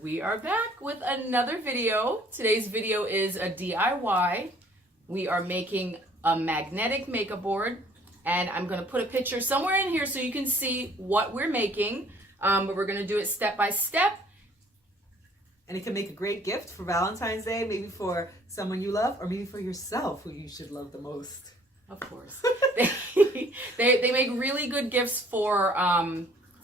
We are back with another video. Today's video is a DIY. We are making a magnetic makeup board, and I'm going to put a picture somewhere in here so you can see what we're making, but we're going to do it step by step. And it can make a great gift for Valentine's Day, maybe for someone you love, or maybe for yourself, who you should love the most. Of course. they make really good gifts for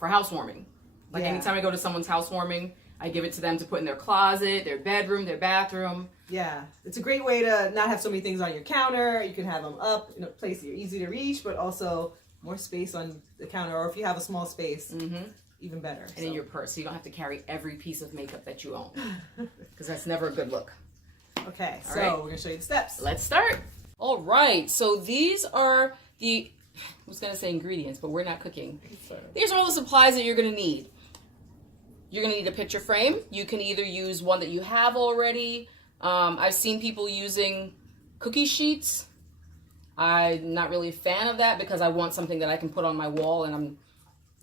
housewarming. Like anytime I go to someone's housewarming, I give it to them to put in their closet, their bedroom, their bathroom. Yeah, it's a great way to not have so many things on your counter. You can have them up in a place that you're easy to reach, but also more space on the counter. Or if you have a small space, even better. And in your purse, so you don't have to carry every piece of makeup that you own, because that's never a good look. Okay, All so right. we're going to show you the steps. Let's start. All right, so these are I was going to say ingredients, but we're not cooking. These are all the supplies that you're going to need. You're going to need a picture frame. You can either use one that you have already. I've seen people using cookie sheets. I'm not really a fan of that because I want something that I can put on my wall, and I'm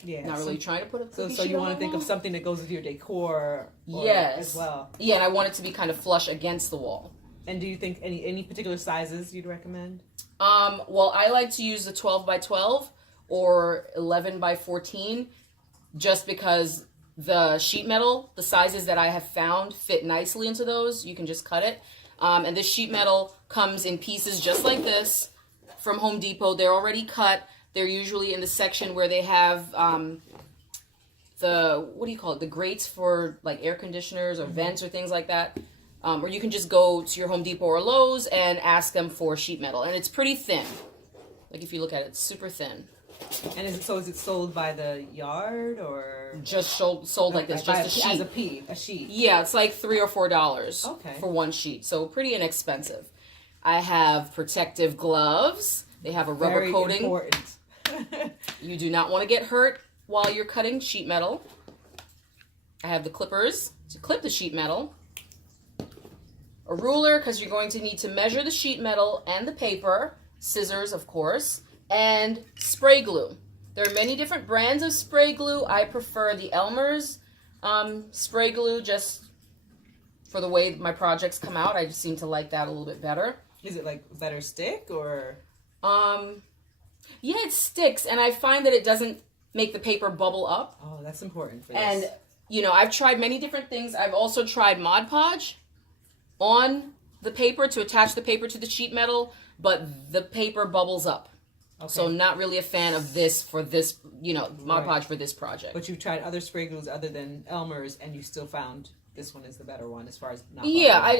not really trying to put a cookie sheet So you on want my to think wall. of something that goes with your decor as well. Yeah, and I want it to be kind of flush against the wall. And do you think any particular sizes you'd recommend? Well, I like to use the 12 by 12 or 11 by 14 just because the sheet metal, the sizes that I have found fit nicely into those. You can just cut it. And this sheet metal comes in pieces just like this from Home Depot. They're already cut. They're usually in the section where they have the grates for like air conditioners or vents or things like that. Or you can just go to your Home Depot or Lowe's and ask them for sheet metal. And it's pretty thin. Like if you look at it, it's super thin. And is it sold by the yard or Just sold like this, just a sheet. As a sheet. Yeah, it's like $3 or $4 Okay. for one sheet. So pretty inexpensive. I have protective gloves. They have a rubber Very coating. Important. You do not want to get hurt while you're cutting sheet metal. I have the clippers to clip the sheet metal. A ruler, because you're going to need to measure the sheet metal and the paper. Scissors, of course. And spray glue. There are many different brands of spray glue. I prefer the Elmer's spray glue just for the way my projects come out. I just seem to like that a little bit better. Is it like better stick or? Yeah, it sticks, and I find that it doesn't make the paper bubble up. Oh, that's important for this. And, I've tried many different things. I've also tried Mod Podge on the paper to attach the paper to the sheet metal, but the paper bubbles up. Okay. So not really a fan of this for this, Mod Podge for this project. But you've tried other spray glues other than Elmer's, and you still found this one is the better one as far as not. Yeah,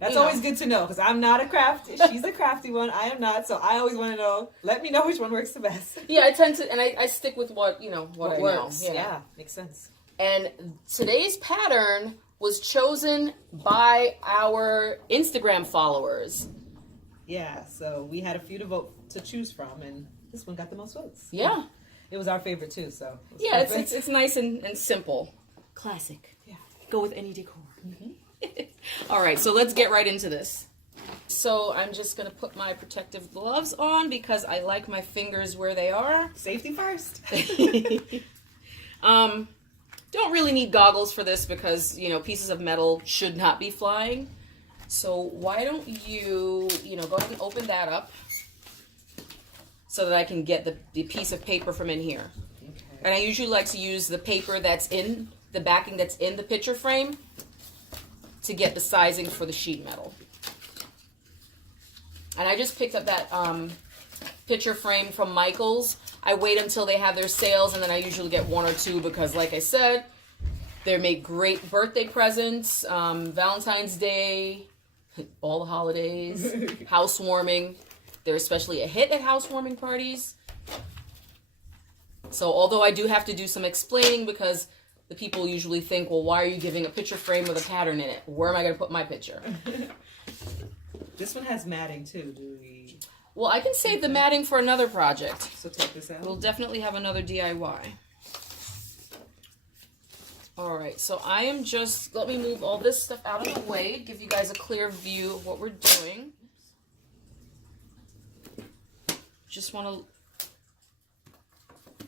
That's always good to know because I'm not a crafty. She's a crafty one. I am not, so I always want to know. Let me know which one works the best. Yeah, I tend to, and I stick with what I works. know. Yeah, makes sense. And today's pattern was chosen by our Instagram followers. Yeah, so we had a few to choose from, and this one got the most votes. Yeah. It was our favorite too, so. Yeah, it's nice and simple. Classic. Yeah. Go with any decor. All right, so let's get right into this. So I'm just going to put my protective gloves on because I like my fingers where they are. Safety first. Don't really need goggles for this because, pieces of metal should not be flying. So why don't you, go ahead and open that up so that I can get the piece of paper from in here. Okay. And I usually like to use the paper that's in the backing that's in the picture frame to get the sizing for the sheet metal. And I just picked up that picture frame from Michaels. I wait until they have their sales, and then I usually get one or two because, like I said, they make great birthday presents, Valentine's Day, all the holidays, housewarming. They're especially a hit at housewarming parties. So although I do have to do some explaining because the people usually think, well, why are you giving a picture frame with a pattern in it? Where am I going to put my picture? This one has matting too. Do we? Well, I can save the matting for another project. So take this out. We'll definitely have another DIY. All right, so I am just, let me move all this stuff out of the way, give you guys a clear view of what we're doing. Just want to,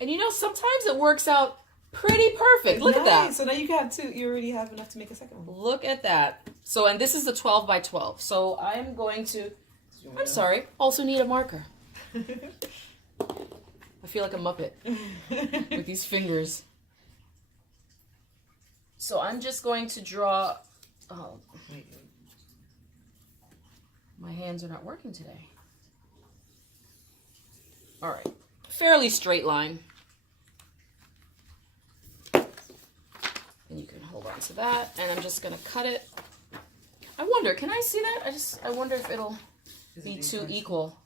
and sometimes it works out Pretty perfect. Look at that. So now you have two. You already have enough to make a second one. Look at that. So, and this is the 12 by 12. So I'm going to, I'm sorry, also need a marker. I feel like a Muppet with these fingers. So I'm just going to draw, oh, my hands are not working today. All right, fairly straight line. And you can hold on to that, and I'm just gonna cut it. I wonder, can I see that? I wonder if it'll be too equal.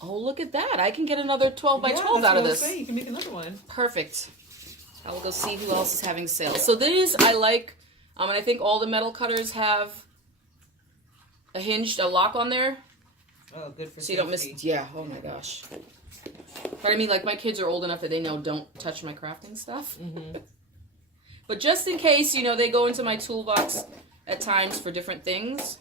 Oh, look at that. I can get another 12 by 12 out of this. You can make another one. Perfect. I will go see who else is having sales. So these I like, and I think all the metal cutters have a lock on there. Oh, good for so you don't miss. Yeah. Oh my gosh. But I mean, like my kids are old enough that they know don't touch my crafting stuff. Mm-hmm. But just in case, you know, they go into my toolbox at times for different things.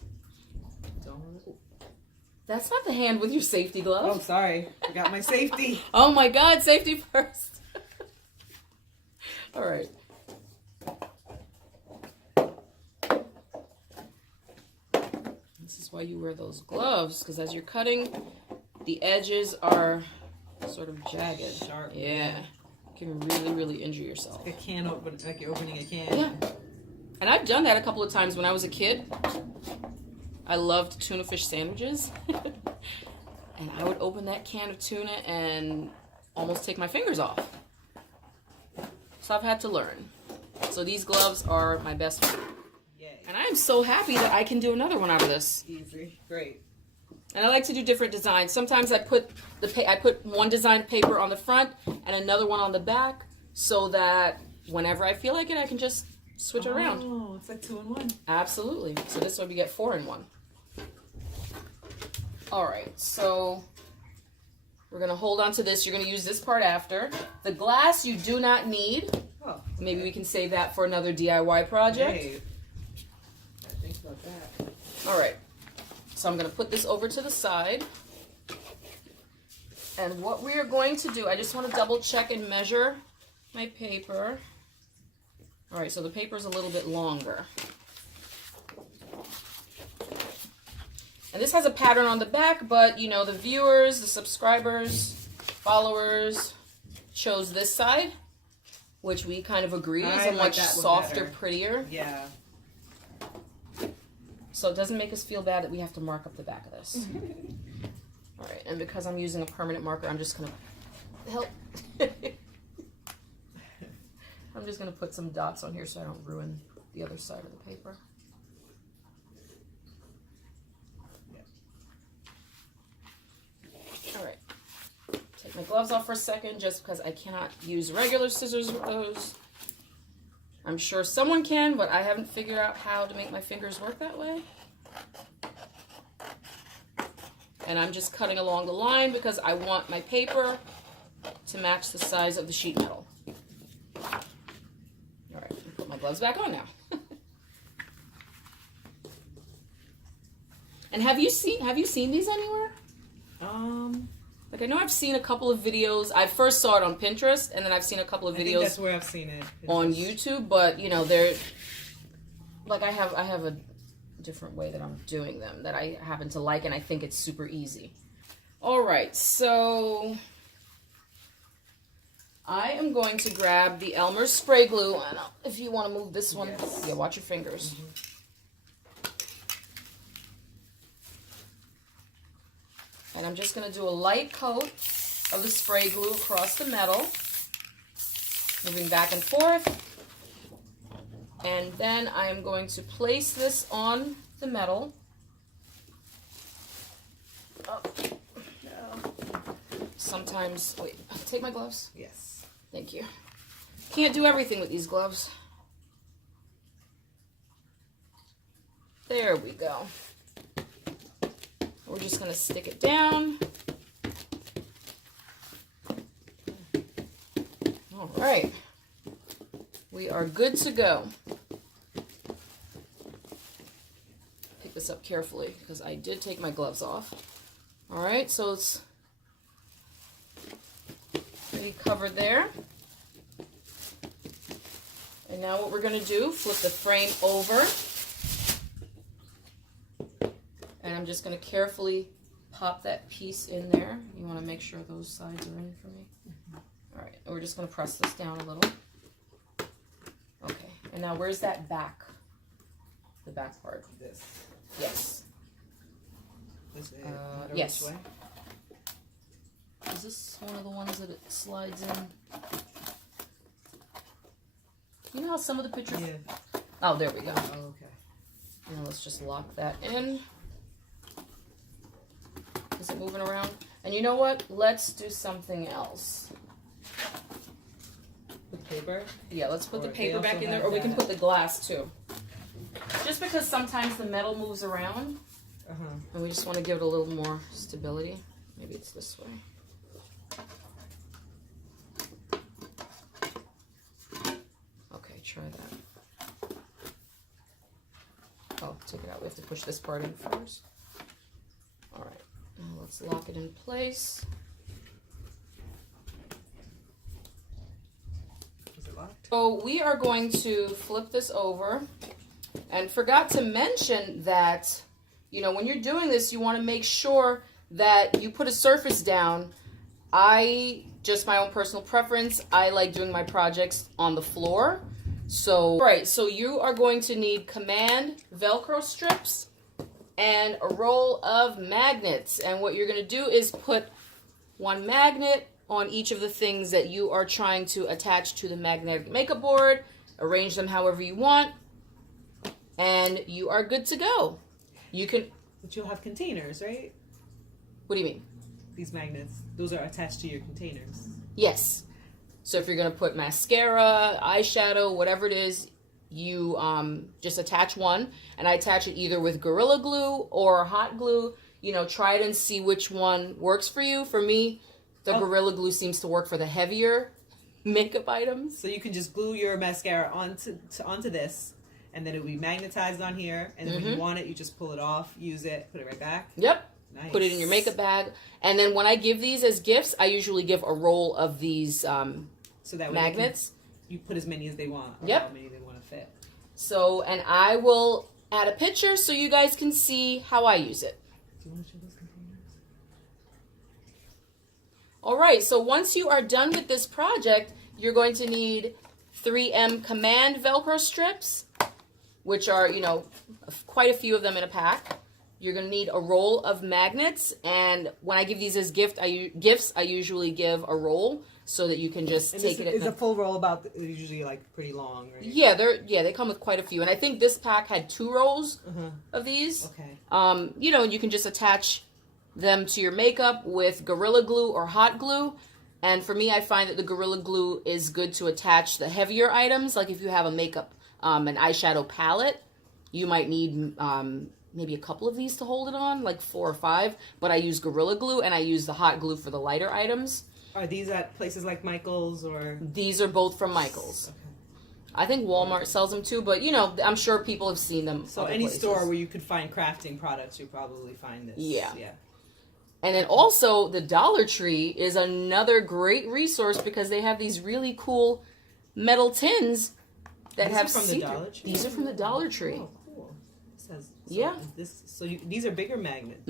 That's not the hand with your safety glove. Oh, sorry. Forgot my safety. Oh my God, safety first. All right. This is why you wear those gloves, because as you're cutting, the edges are sort of jagged. Sharp. Yeah. You can really, really injure yourself. Like a can open, like you're opening a can. Yeah. And I've done that a couple of times when I was a kid. I loved tuna fish sandwiches. And I would open that can of tuna and almost take my fingers off. So I've had to learn. So these gloves are my best friend. Yay. And I am so happy that I can do another one out of this. Easy. Great. And I like to do different designs. Sometimes I put one designed paper on the front and another one on the back, so that whenever I feel like it, I can just switch it around. Oh, it's like 2 in 1. Absolutely. So this way we get 4 in 1. All right, so we're gonna hold on to this. You're gonna use this part after. The glass you do not need. Oh, okay. Maybe we can save that for another DIY project. Hey. I think about that. All right, so I'm gonna put this over to the side. And what we are going to do, I just want to double check and measure my paper. All right, so the paper is a little bit longer. And this has a pattern on the back, but you know, the viewers, the subscribers, followers chose this side, which we kind of agreed is a much softer, prettier. Yeah. So it doesn't make us feel bad that we have to mark up the back of this. All right, and because I'm using a permanent marker, I'm just gonna help. I'm just gonna put some dots on here so I don't ruin the other side of the paper. All right, take my gloves off for a second just because I cannot use regular scissors with those. I'm sure someone can, but I haven't figured out how to make my fingers work that way. And I'm just cutting along the line because I want my paper to match the size of the sheet metal. All right, I'll put my gloves back on now. And have you seen these anywhere? Like I know I've seen a couple of videos. I first saw it on Pinterest, and then I've seen a couple of videos. I think that's where I've seen it. On YouTube, but you know, they're like I have a different way that I'm doing them that I happen to like, and I think it's super easy. All right, so I am going to grab the Elmer's spray glue, and if you want to move this one, yes. Yeah, watch your fingers. Mm-hmm. And I'm just going to do a light coat of the spray glue across the metal, moving back and forth. And then I am going to place this on the metal. Oh, no. Sometimes, wait, take my gloves. Yes. Thank you. Can't do everything with these gloves. There we go. We're just going to stick it down. All right. We are good to go. Pick this up carefully because I did take my gloves off. All right, so it's pretty covered there. And now what we're going to do, flip the frame over. And I'm just going to carefully pop that piece in there. You want to make sure those sides are in for me. All right, and we're just going to press this down a little. Okay, and now where's that back? The back part. This. Yes. Is it yes. which way? Is this one of the ones that it slides in? You know how some of the pictures... Yeah. Oh, there we go. Oh, okay. Now let's just lock that in. Is it moving around? And you know what? Let's do something else. With paper? Yeah, let's put the Or paper they back also in there, have or we can that. put the glass too. Just because sometimes the metal moves around, and we just want to give it a little more stability. Maybe it's this way. Okay, try that. Oh, take it out. We have to push this part in first. All right, now let's lock it in place. Is it locked? So we are going to flip this over, and forgot to mention that, you know, when you're doing this, you want to make sure that you put a surface down. Just my own personal preference, I like doing my projects on the floor. So, right, so you are going to need Command Velcro strips and a roll of magnets. And what you're going to do is put one magnet on each of the things that you are trying to attach to the magnetic makeup board. Arrange them however you want, and you are good to go. You can... But you'll have containers, right? What do you mean? These magnets. Those are attached to your containers. Yes. So if you're going to put mascara, eyeshadow, whatever it is, you just attach one. And I attach it either with Gorilla Glue or hot glue. You know, try it and see which one works for you. For me, the Gorilla Glue seems to work for the heavier makeup items. So you can just glue your mascara onto this, and then it will be magnetized on here. And then when you want it, you just pull it off, use it, put it right back. Yep. Nice. Put it in your makeup bag. And then when I give these as gifts, I usually give a roll of these so that way magnets. You put as many as they want. Or Yep. how many they want to fit. So, and I will add a picture so you guys can see how I use it. Do you want to show those containers? All right, so once you are done with this project, you're going to need 3M Command Velcro strips, which are, you know, quite a few of them in a pack. You're going to need a roll of magnets, and when I give these as gifts, I usually give a roll so that you can just And take this it. is a full roll about usually like pretty long, right? Yeah, they come with quite a few, and I think this pack had 2 rolls of these. Okay. You know, you can just attach them to your makeup with Gorilla Glue or hot glue. And for me, I find that the Gorilla Glue is good to attach the heavier items. Like if you have a makeup, an eyeshadow palette, you might need maybe a couple of these to hold it on, like 4 or 5. But I use Gorilla Glue, and I use the hot glue for the lighter items. Are these at places like Michael's or? These are both from Michael's. Okay. I think Walmart sells them too, but you know, I'm sure people have seen them. So other any places. store where you could find crafting products, you probably find this. Yeah. Yeah. And then also, the Dollar Tree is another great resource because they have these really cool metal tins that These have are from the see-through. Dollar Tree? These are from the Dollar Tree. Oh, cool. Says, so Yeah. These are bigger magnets.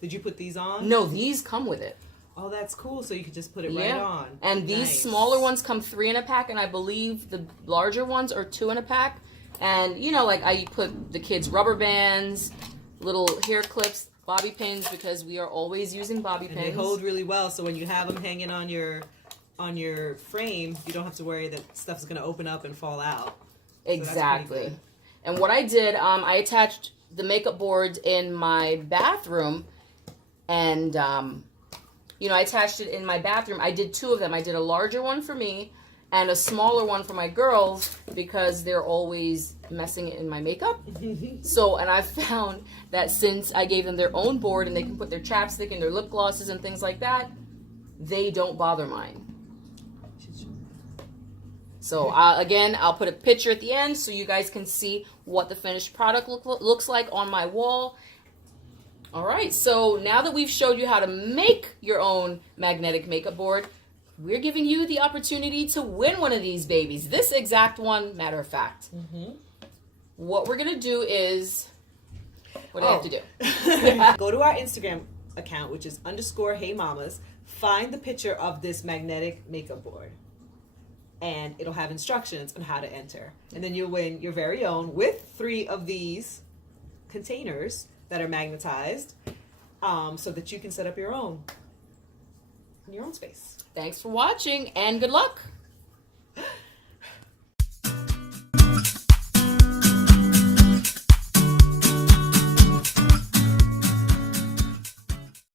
Did you put these on? No, these come with it. Oh, that's cool. So you could just put it right Yeah. on. And these Nice. smaller ones come 3 in a pack, and I believe the larger ones are 2 in a pack. And, you know, like I put the kids' rubber bands, little hair clips, bobby pins, because we are always using bobby And pins. they hold really well, so when you have them hanging on your frame, you don't have to worry that stuff's going to open up and fall out. Exactly. good. And what I did, I attached the makeup boards in my bathroom, and you know, I attached it in my bathroom. I did 2 of them. I did a larger one for me and a smaller one for my girls because they're always messing in my makeup. So, and I found that since I gave them their own board and they can put their chapstick and their lip glosses and things like that, they don't bother mine. So, again, I'll put a picture at the end so you guys can see what the finished product looks like on my wall. All right, so now that we've showed you how to make your own magnetic makeup board, we're giving you the opportunity to win one of these babies. This exact one, matter of fact. What we're going to do is, what do I have to do? Go to our Instagram account, which is _HeyMamas. Find the picture of this magnetic makeup board. And it'll have instructions on how to enter. And then you'll win your very own with 3 of these containers that are magnetized, so that you can set up your own in your own space. Thanks for watching and good luck.